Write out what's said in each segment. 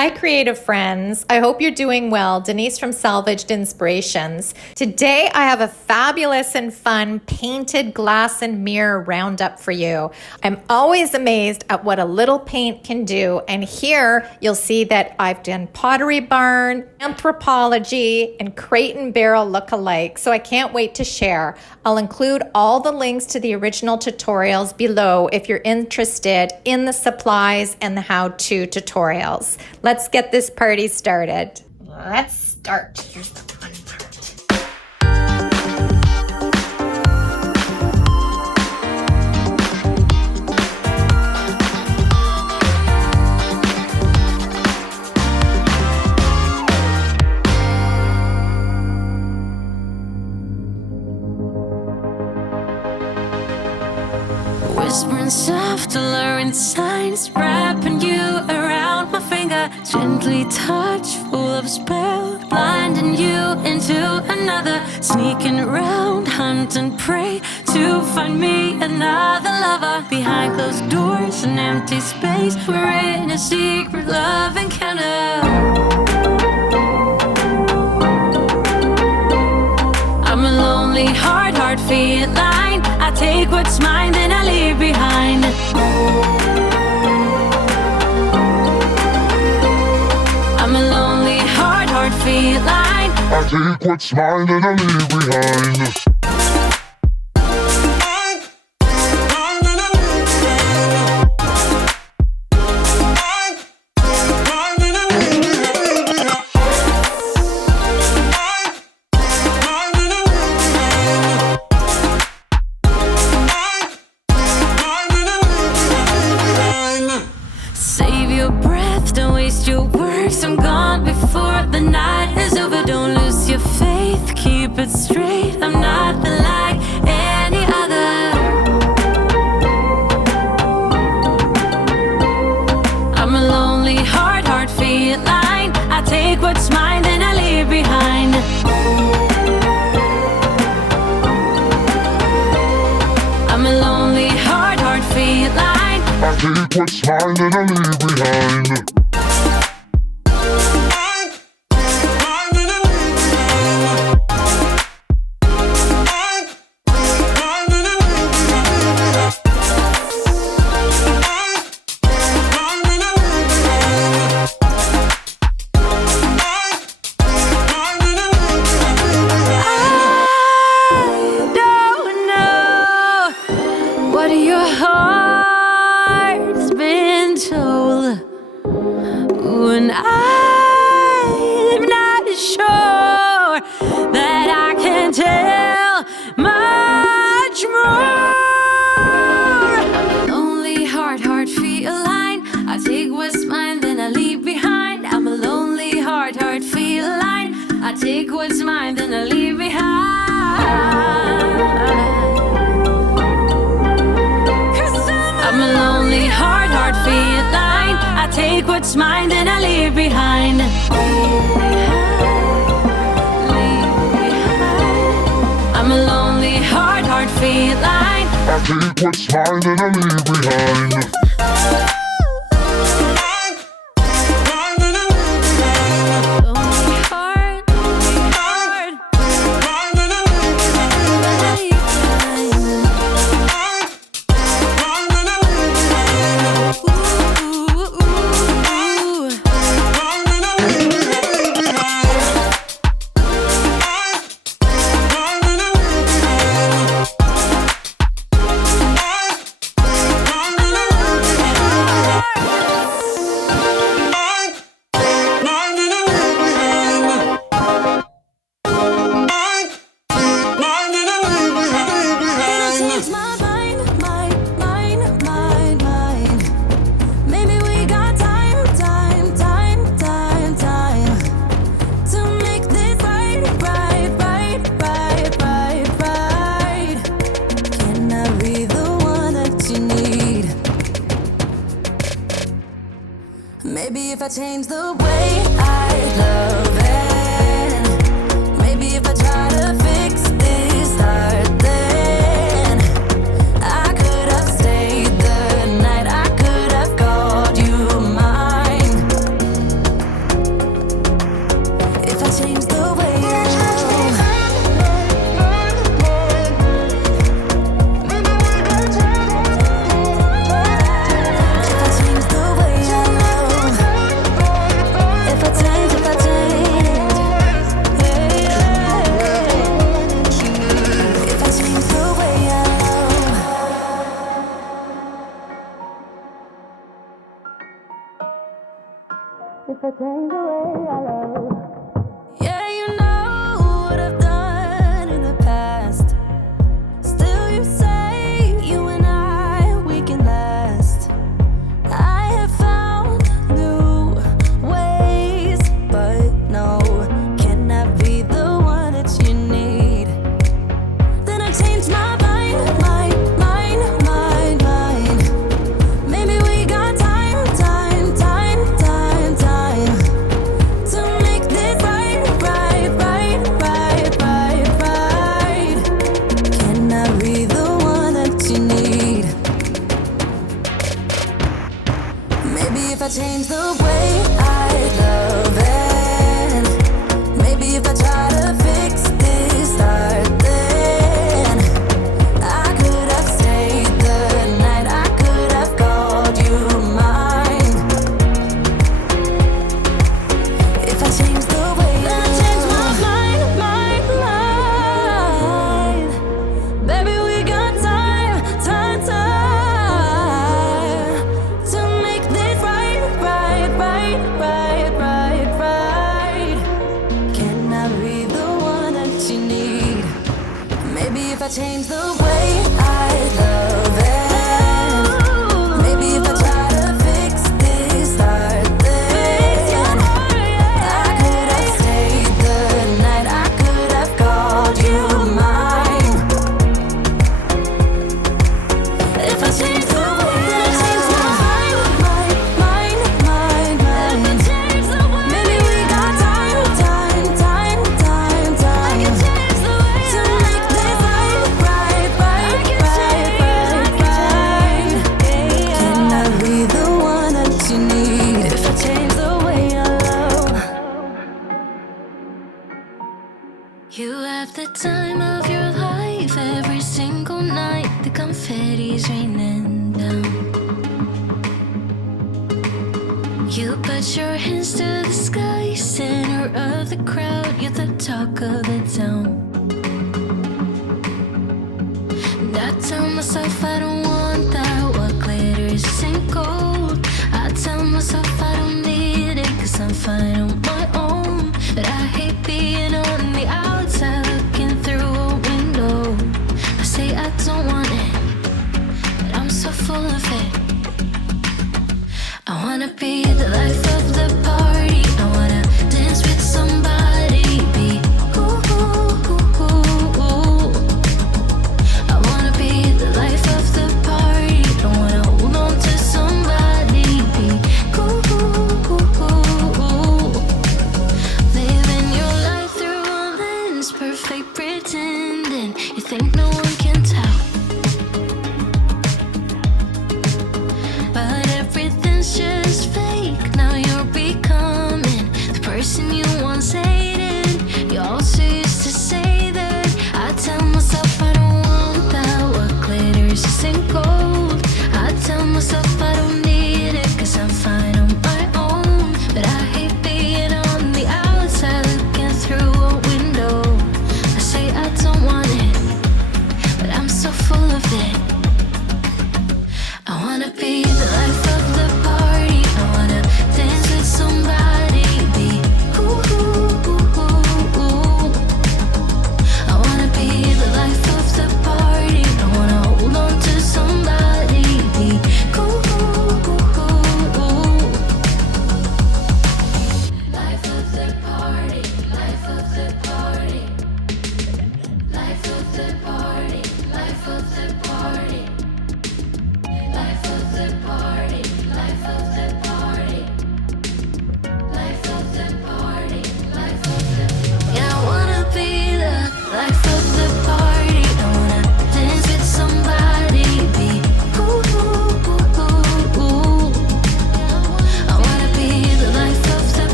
Hi, creative friends. I hope you're doing well. Denise from Salvaged Inspirations. Today, I have a fabulous and fun painted glass and mirror roundup for you. I'm always amazed at what a little paint can do. And here, you'll see that I've done Pottery Barn, Anthropology, and Crate and Barrel look-alike. So I can't wait to share. I'll include all the links to the original tutorials below if you're interested in the supplies and the how-to tutorials. Let's get this party started. Let's start. Here's the fun part. Whispering soft, alluring signs, wrapping you around my finger, gently touch, full of spell, blinding you into another, sneaking around, hunt and prey, to find me another lover. Behind closed doors, an empty space, we're in a secret love encounter. I'm a lonely heart feline. I take what's mine, then I leave behind. I'm a lonely heart feline. I take what's mine, then I leave behind. Save your breath, don't waste your words. I'm gone before the night is over. Don't lose your faith, keep it straight. I'm nothing like any other. I'm a lonely heart feline. I take what's mine, then I leave behind. I'm a lonely heart feline. I take what's mine, then I leave behind. I don't know what your heart's been told, when I'm not sure that I can tell much more. I'm a lonely heart feline. I take what's mine, then I leave behind. I'm a lonely heart feline. I take what's mine, then I leave behind. I'm a lonely heart feline. I take what's mine, then I leave behind. I'm a lonely heart feline. I take what's mine, then I leave behind. Maybe if I change the way I love it, maybe if I try to fix this heart, then I could have stayed the night, I could have called you mine. Yeah, you know what I've done in the past. Still, you say you and I, we can last. I have found new ways, but no, can I be the one that you need? Then I changed my mind. Maybe we got time to make this right. Can I be the one that you need? Maybe if I change the way I love it, maybe if I try to fix this start, then I could have stayed the night, I could have called you mine. If I change the way then I change my mind. Baby, we got time to make this right. Can I be the one that you need? Maybe if I change the way I love it, maybe if I try to fix this start, then I could have stayed the night, I could have called you mine. If I change the way then I change my mind. Maybe we got time to make this right. Can I be the one that you need? If I change the way I love. You have the time of your life every single night. The confetti's raining down. You put your hands to the sky, center of the crowd. You're the talk of the town. And I tell myself I don't want that. What glitters isn't gold. I tell myself I don't need it, 'cause I'm fine on my own. But I hate being on the outside looking through a window. I say I don't want it, but I'm so full of it. I wanna be the life of the party. I wanna dance with somebody. Be ooh, ooh, ooh, ooh, ooh. I wanna be the life of the party. I wanna hold on to somebody. Be ooh, ooh, ooh, ooh, ooh. Living your life through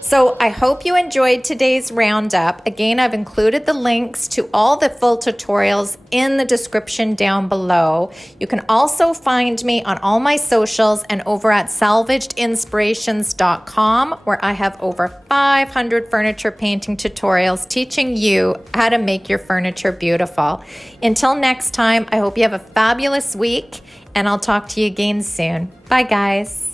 So I hope you enjoyed today's roundup. Again, I've included the links to all the full tutorials in the description down below. You can also find me on all my socials and over at salvagedinspirations.com, where I have over 500 furniture painting tutorials teaching you how to make your furniture beautiful. Until next time, I hope you have a fabulous week, and I'll talk to you again soon. Bye, guys.